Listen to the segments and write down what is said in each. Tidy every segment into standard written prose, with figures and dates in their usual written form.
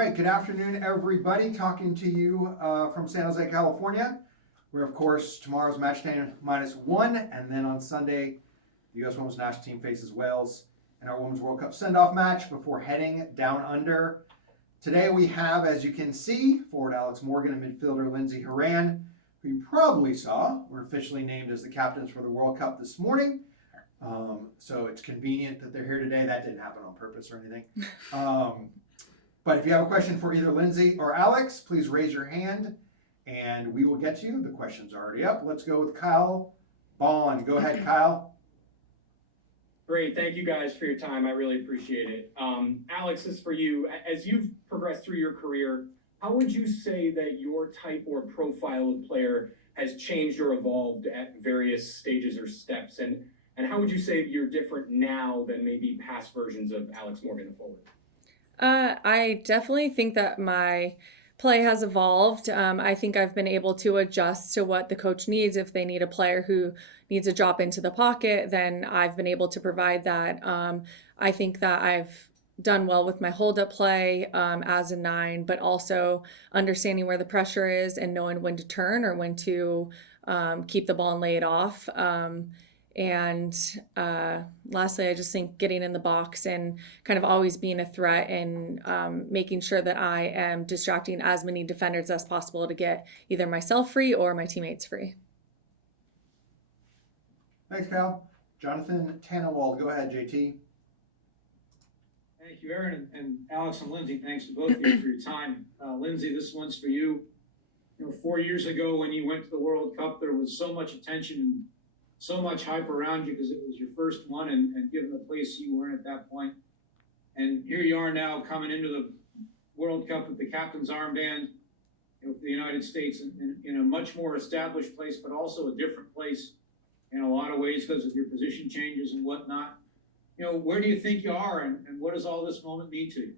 right, good afternoon, everybody. Talking to you from San Jose, California, where, of course, tomorrow's match day -1, and then on Sunday, the U.S. Women's National Team faces Wales in our Women's World Cup send-off match before heading down under. Today we have, as you can see, forward Alex Morgan and midfielder Lindsey Horan, who you probably saw were officially named as the captains for the World Cup this morning. So it's convenient that they're here today. That didn't happen on purpose or anything. But if you have a question for either Lindsey or Alex, please raise your hand and we will get to you. The question's already up. Let's go with Kyle Bond. Go ahead, Kyle. Great. Thank you guys for your time. I really appreciate it. Alex, this is for you. As you've progressed through your career, how would you say that your type or profile of player has changed or evolved at various stages or steps? And how would you say you're different now than maybe past versions of Alex Morgan the forward? I definitely think that my play has evolved. I think I've been able to adjust to what the coach needs. If they need a player who needs a drop into the pocket, then I've been able to provide that. I think that I've done well with my hold-up play as a 9, but also understanding where the pressure is and knowing when to turn or when to keep the ball and lay it off. And lastly, I just think getting in the box and kind of always being a threat and making sure that I am distracting as many defenders as possible to get either myself free or my teammates free. Thanks, Kyle. Jonathan Tannewald. Go ahead, JT. Thank you, Aaron, and Alex and Lindsey. Thanks to both of you for your time. Lindsey, this one's for you. 4 years ago when you went to the World Cup, there was so much attention and so much hype around you because it was your first one and given the place you were in at that point. And here you are now coming into the World Cup with the captain's armband with the United States in a much more established place, but also a different place in a lot of ways because of your position changes and whatnot. Where do you think you are and what does all this moment mean to you?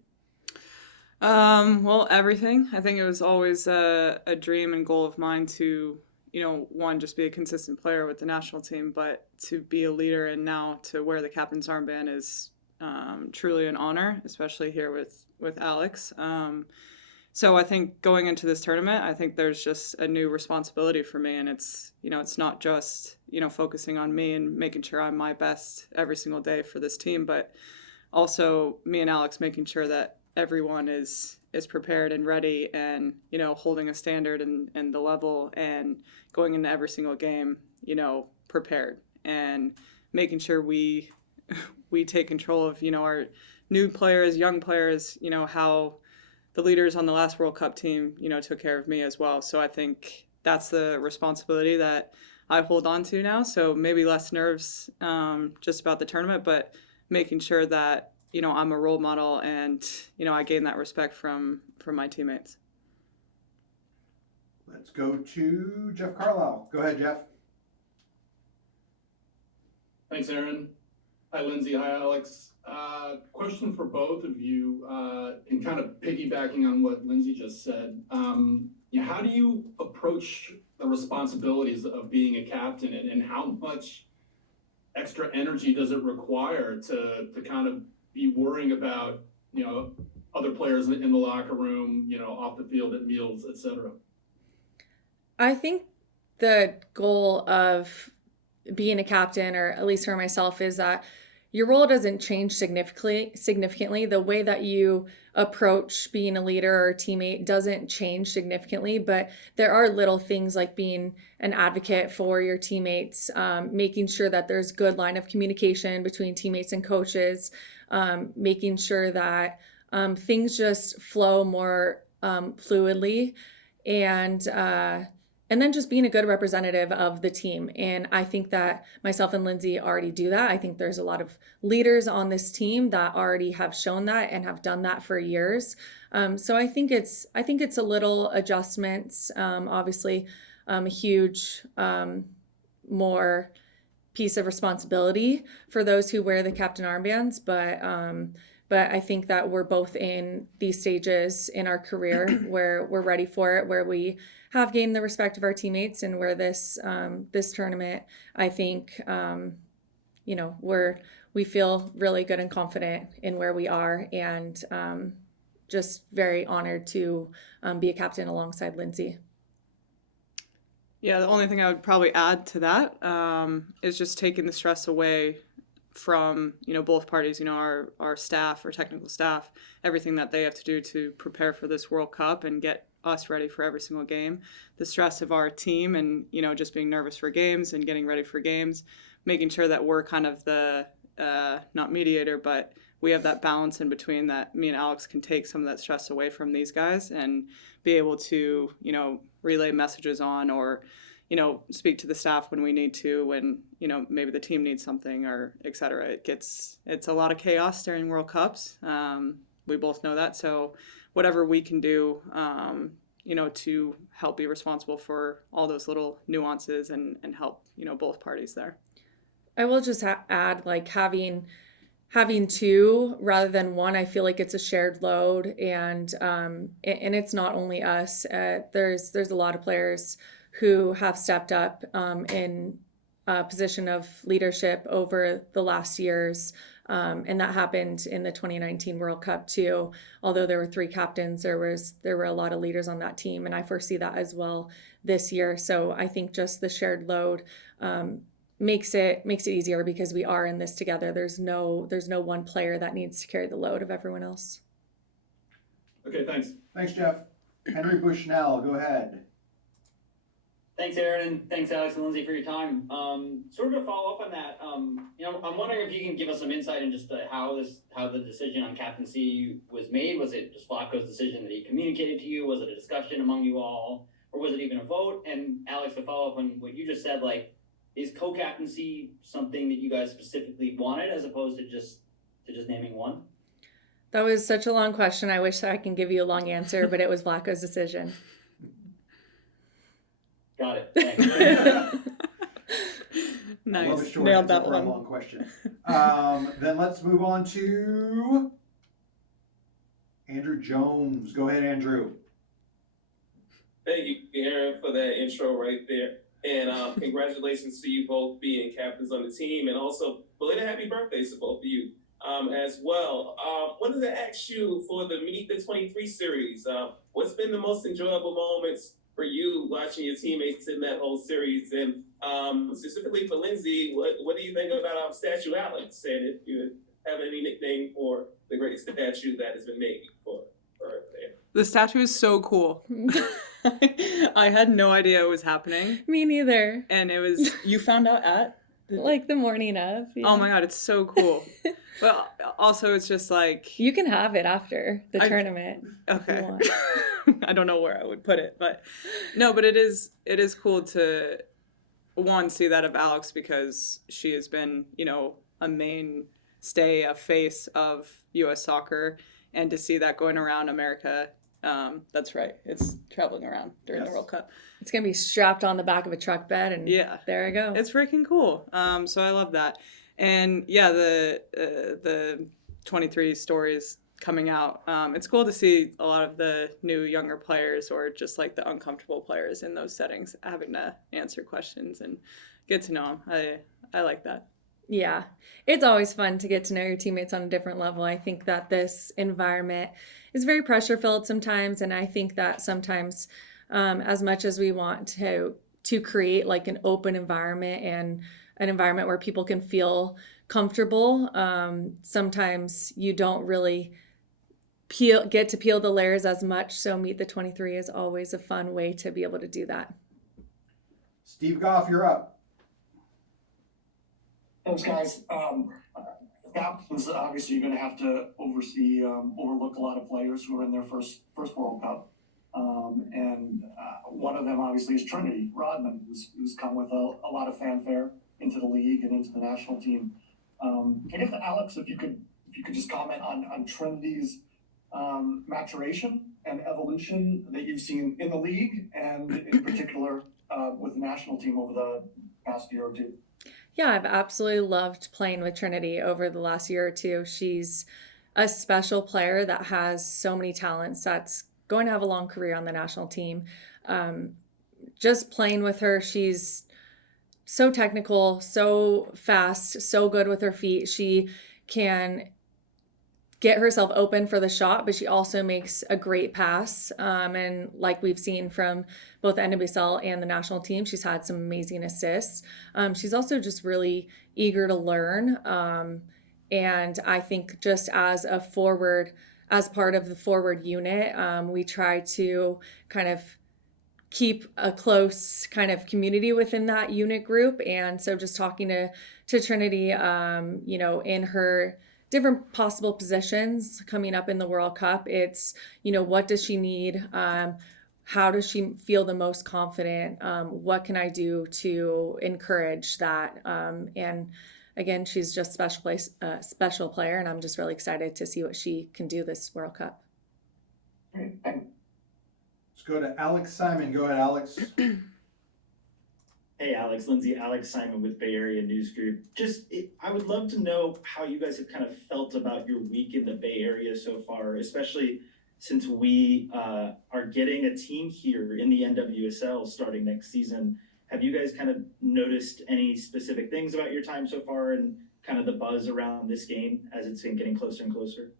Well, everything. I think it was always a dream and goal of mine to one, just be a consistent player with the national team, but to be a leader and now to wear the captain's armband is truly an honor, especially here with Alex. So I think going into this tournament, I think there's just a new responsibility for me, and it's not just focusing on me and making sure I'm my best every single day for this team, but also me and Alex making sure that everyone is prepared and ready and holding a standard and the level and going into every single game prepared and making sure we take control of our new players, young players, how the leaders on the last World Cup team took care of me as well. So I think that's the responsibility that I hold on to now. So maybe less nerves just about the tournament, but making sure that I'm a role model and, I gain that respect from my teammates. Let's go to Jeff Carlisle. Go ahead, Jeff. Thanks, Aaron. Hi, Lindsey. Hi, Alex. Question for both of you, and kind of piggybacking on what Lindsey just said. How do you approach the responsibilities of being a captain and how much extra energy does it require to kind of be worrying about, other players in the locker room, off the field at meals, etc.? I think the goal of being a captain, or at least for myself, is that your role doesn't change significantly. The way that you approach being a leader or a teammate doesn't change significantly, but there are little things like being an advocate for your teammates, making sure that there's good line of communication between teammates and coaches, making sure that things just flow more fluidly, and then just being a good representative of the team. And I think that myself and Lindsey already do that. I think there's a lot of leaders on this team that already have shown that and have done that for years. So I think it's a little adjustments. Obviously, a huge more piece of responsibility for those who wear the captain armbands, but I think that we're both in these stages in our career where we're ready for it, where we have gained the respect of our teammates, and where this tournament, I think, we feel really good and confident in where we are, and just very honored to be a captain alongside Lindsey. Yeah, the only thing I would probably add to that is just taking the stress away from, both parties, our staff, our technical staff, everything that they have to do to prepare for this World Cup and get us ready for every single game. The stress of our team and, just being nervous for games and getting ready for games, making sure that we're kind of the, not mediator, but we have that balance in between, that me and Alex can take some of that stress away from these guys and be able to, relay messages on, or, speak to the staff when we need to, when, maybe the team needs something, or et cetera. It's a lot of chaos during World Cups. We both know that. So whatever we can do, to help be responsible for all those little nuances and help, both parties there. I will just add, like, having two rather than one, I feel like it's a shared load, and it's not only us. There's a lot of players who have stepped up in a position of leadership over the last years, and that happened in the 2019 World Cup too. Although there were 3 captains, there were a lot of leaders on that team, and I foresee that as well this year. So I think just the shared load makes it easier, because we are in this together. There's no one player that needs to carry the load of everyone else. Okay, thanks. Thanks, Jeff. Henry Bushnell, go ahead. Thanks, Aaron, and thanks, Alex and Lindsey, for your time. Sort of to follow up on that, I'm wondering if you can give us some insight into just how the decision on captaincy was made. Was it just Flacco's decision that he communicated to you? Was it a discussion among you all, or was it even a vote? And Alex, to follow up on what you just said, like, is co-captaincy something that you guys specifically wanted, as opposed to just naming one? That was such a long question. I wish I can give you a long answer, but it was Flacco's decision. Got it. Thanks. I love a Nice. short Nailed answer that for a one. long question. Then let's move on to Andrew Jones. Go ahead, Andrew. Thank you, Aaron, for that intro right there. And congratulations to you both being captains on the team, and also belated happy birthdays to both of you as well. Wanted to ask you for the Meet the 23 series, what's been the most enjoyable moments for you watching your teammates in that whole series? And specifically for Lindsey, what do you think about Statue Alex? And if you have any nickname for the great statue that has been made for her there? The statue is so cool. I had no idea it was happening. Me neither. And you found out at? Like the morning of. Yeah. Oh my God, it's so cool. But also it's just like. You can have it after the tournament. Okay. If you want. I don't know where I would put it, but no, but it is cool to, one, see that of Alex, because she has been, a mainstay, a face of U.S. soccer, and to see that going around America. That's right. It's traveling around during the World Cup. It's going to be strapped on the back of a truck bed, and there I go. It's freaking cool. So I love that. And yeah, the 23 stories coming out. It's cool to see a lot of the new younger players, or just like the uncomfortable players in those settings, having to answer questions and get to know them. I like that. Yeah, it's always fun to get to know your teammates on a different level. I think that this environment is very pressure filled sometimes, and I think that sometimes, as much as we want to create like an open environment and an environment where people can feel comfortable, sometimes you don't really get to peel the layers as much. So Meet the 23 is always a fun way to be able to do that. Steve Goff, you're up. Thanks, guys. Captains, obviously, you're going to have to overlook a lot of players who are in their first World Cup. And one of them, obviously, is Trinity Rodman, who's come with a lot of fanfare into the league and into the national team. I guess, Alex, if you could just comment on Trinity's maturation and evolution that you've seen in the league, and in particular with the national team over the past year or two. Yeah, I've absolutely loved playing with Trinity over the last year or two. She's a special player that has so many talents, that's going to have a long career on the national team. Just playing with her, she's so technical, so fast, so good with her feet. She can get herself open for the shot, but she also makes a great pass. And like we've seen from both NWSL and the national team, she's had some amazing assists. She's also just really eager to learn. And I think just as a forward, as part of the forward unit, we try to kind of keep a close kind of community within that unit group. And so just talking to Trinity, you know, in her different possible positions coming up in the World Cup, it's, you know, what does she need? How does she feel the most confident? What can I do to encourage that? And again, she's just special player, and I'm just really excited to see what she can do this World Cup. Great, thanks. Let's go to Alex Simon. Go ahead, Alex. Hey, Alex, Lindsey, Alex Simon with Bay Area News Group. I would love to know how you guys have kind of felt about your week in the Bay Area so far, especially since we are getting a team here in the NWSL starting next season. Have you guys kind of noticed any specific things about your time so far and kind of the buzz around this game as it's been getting closer and closer?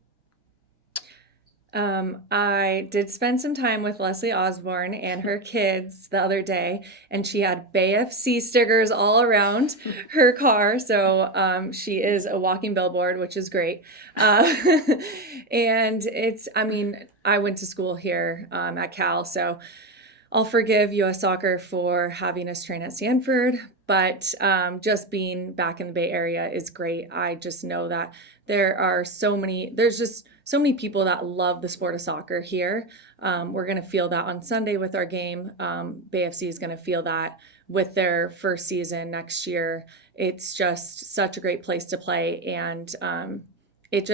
I did spend some time with Leslie Osborne and her kids the other day, and she had Bay FC stickers all around her car. So she is a walking billboard, which is great. And I mean, I went to school here at Cal, so I'll forgive US Soccer for having us train at Stanford, but just being back in the Bay Area is great. I just know that there's just so many people that love the sport of soccer here. We're going to feel that on Sunday with our game. Bay FC is going to feel that with their first season next year. It's just such a great place to play, and it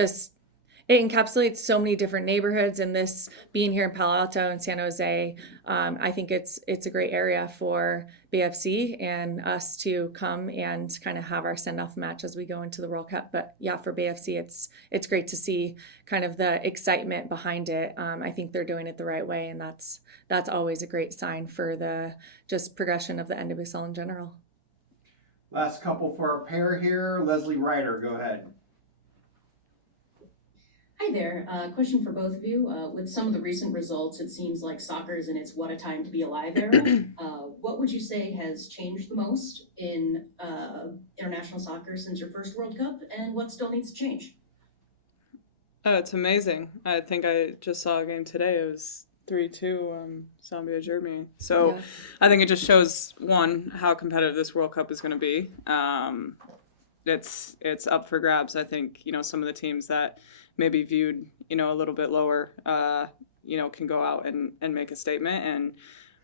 encapsulates so many different neighborhoods, and this being here in Palo Alto and San Jose, I think it's a great area for BFC and us to come and kind of have our send-off match as we go into the World Cup. But yeah, for BFC, it's great to see kind of the excitement behind it. I think they're doing it the right way, and that's always a great sign for the just progression of the NWSL in general. Last couple for our pair here. Leslie Ryder, go ahead. Hi there. Question for both of you. With some of the recent results, it seems like soccer is in its what a time to be alive era. What would you say has changed the most in international soccer since your first World Cup, and what still needs to change? Oh, it's amazing. I think I just saw a game today. It was 3-2 Zambia, Germany. So yeah. I think it just shows, one, how competitive this World Cup is going to be. It's up for grabs. I think, you know, some of the teams that maybe viewed, you know, a little bit lower, you know, can go out and make a statement. And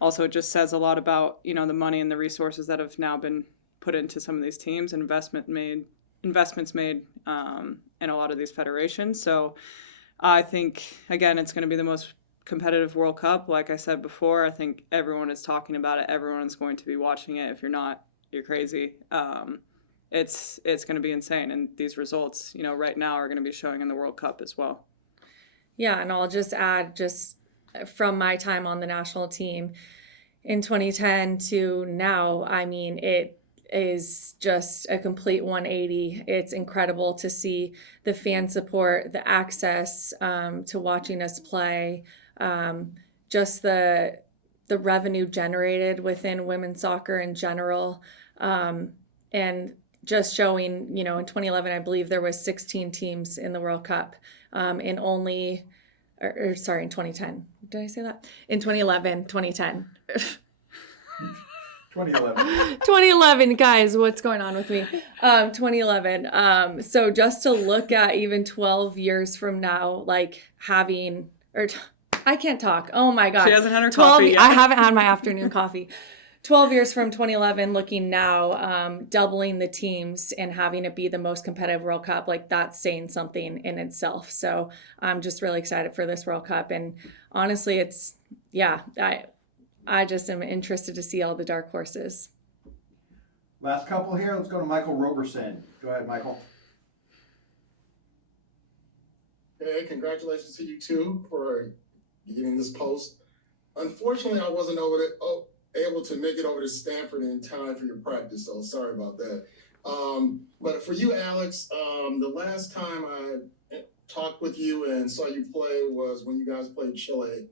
also it just says a lot about, you know, the money and the resources that have now been put into some of these teams and investments made in a lot of these federations. So I think, again, it's going to be the most competitive World Cup. Like I said before, I think everyone is talking about it. Everyone's going to be watching it. If you're not, you're crazy. It's going to be insane. And these results, you know, right now are going to be showing in the World Cup as well. Yeah, and I'll just add, just from my time on the national team in 2010 to now, I mean, it is just a complete 180. It's incredible to see the fan support, the access to watching us play, just the revenue generated within women's soccer in general, and just showing, you know, in 2011, I believe there was 16 teams in the World Cup, in only, in 2010. Did I say that? In 2011, 2010. 2011. 2011, guys, what's going on with me? 2011. So just to look at even 12 years from now, like having, I can't talk. Oh my God. She hasn't had her coffee yet. I haven't had my afternoon coffee. 12 years from 2011, looking now, doubling the teams and having it be the most competitive World Cup, like that's saying something in itself. So I'm just really excited for this World Cup. And honestly, I just am interested to see all the dark horses. Last couple here. Let's go to Michael Roberson. Go ahead, Michael. Hey, congratulations to you too for getting this post. Unfortunately, I wasn't able to make it over to Stanford in time for your practice, so sorry about that. But for you, Alex, the last time I talked with you and saw you play was when you guys played Chile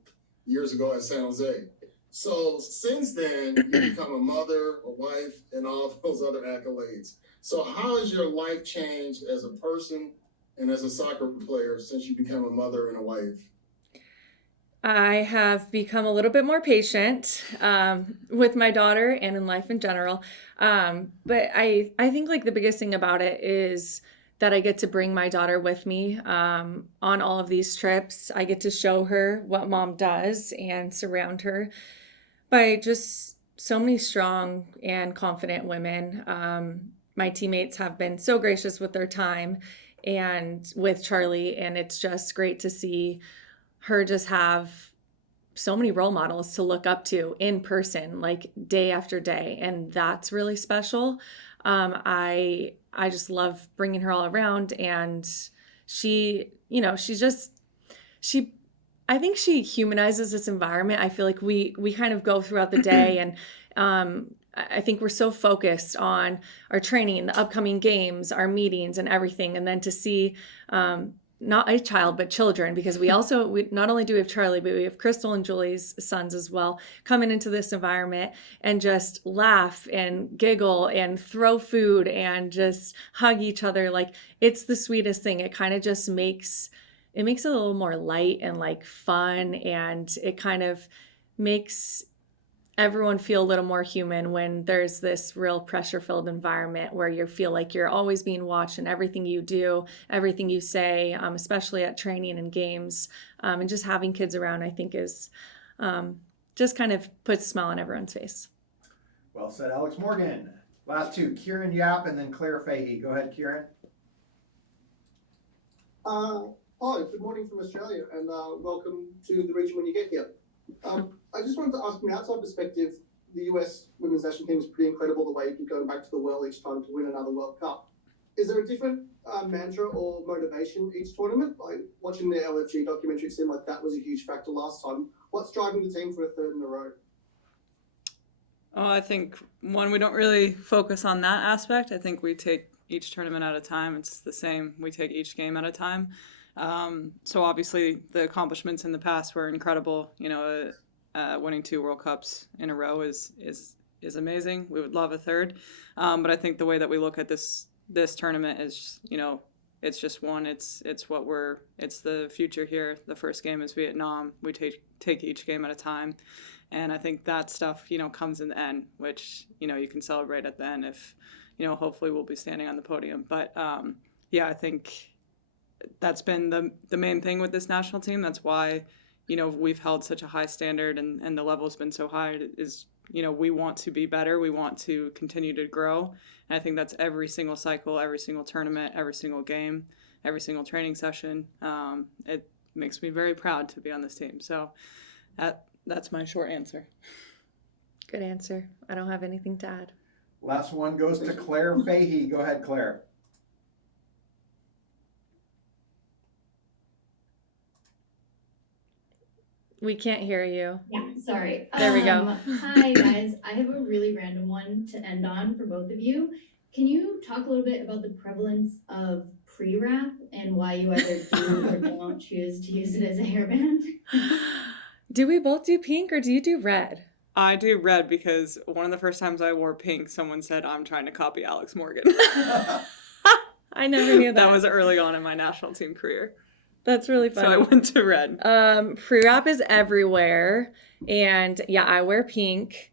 years ago at San Jose. So since then, you've become a mother, a wife, and all those other accolades. So how has your life changed as a person and as a soccer player since you became a mother and a wife? I have become a little bit more patient with my daughter and in life in general. But I think like the biggest thing about it is that I get to bring my daughter with me on all of these trips. I get to show her what mom does and surround her by just so many strong and confident women. My teammates have been so gracious with their time and with Charlie, and it's just great to see her just have so many role models to look up to in person, like day after day, and that's really special. I just love bringing her all around, and she I think she humanizes this environment. I feel like we kind of go throughout the day, and I think we're so focused on our training, the upcoming games, our meetings, and everything, and then to see not a child, but children, because we not only do we have Charlie, but we have Crystal and Julie's sons as well, coming into this environment and just laugh and giggle and throw food and just hug each other. Like, it's the sweetest thing. It kind of just makes it a little more light and like fun, and it kind of makes everyone feel a little more human when there's this real pressure-filled environment where you feel like you're always being watched in everything you do, everything you say, especially at training and games. And just having kids around, I think, is just kind of puts a smile on everyone's face. Well said, Alex Morgan. Last two, Kieran Yap and then Claire Fahey. Go ahead, Kieran. Hi, good morning from Australia, and welcome to the region when you get here. I just wanted to ask, from an outside perspective, the US women's national team is pretty incredible the way you keep going back to the well each time to win another World Cup. Is there a different mantra or motivation each tournament? Like watching the LFG documentary, it seemed like that was a huge factor last time. What's driving the team for a third in a row? Oh, I think, one, we don't really focus on that aspect. I think we take each tournament at a time. It's the same. We take each game at a time. So obviously the accomplishments in the past were incredible. You know, winning 2 World Cups in a row is amazing. We would love a third. But I think the way that we look at this tournament is, you know, it's just one. It's the future here. The first game is Vietnam. We take each game at a time. And I think that stuff, you know, comes in the end, which, you know, you can celebrate at the end if, you know, hopefully we'll be standing on the podium. But yeah, I think that's been the main thing with this national team. That's why, you know, we've held such a high standard and the level's been so high is, you know, we want to be better. We want to continue to grow. And I think that's every single cycle, every single tournament, every single game, every single training session. It makes me very proud to be on this team. So that's my short answer. Good answer. I don't have anything to add. Last one goes to Claire Fahey. Go ahead, Claire. We can't hear you. Yeah, sorry. There we go. Hi, guys. I have a really random one to end on for both of you. Can you talk a little bit about the prevalence of pre-wrap and why you either do or don't choose to use it as a hairband? Do we both do pink or do you do red? I do red because one of the first times I wore pink, someone said, I'm trying to copy Alex Morgan. I never knew that. That was early on in my national team career. That's really funny. So I went to red. Pre-wrap is everywhere. And yeah, I wear pink.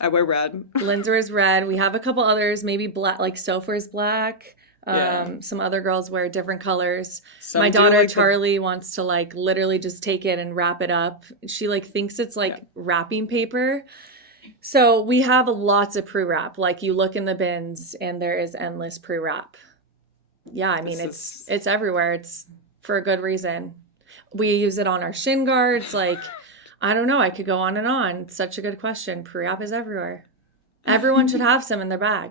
I wear red. Lindsay wears red. We have a couple others, maybe black, like Sophie's black. Some other girls wear different colors. My daughter like Charlie wants to like literally just take it and wrap it up. She like thinks it's like wrapping paper. So we have lots of pre-wrap. Like you look in the bins and there is endless pre-wrap. Yeah, I mean it's everywhere. It's for a good reason. We use it on our shin guards. Like I don't know. I could go on and on. Such a good question. Pre-wrap is everywhere. Everyone should have some in their bag.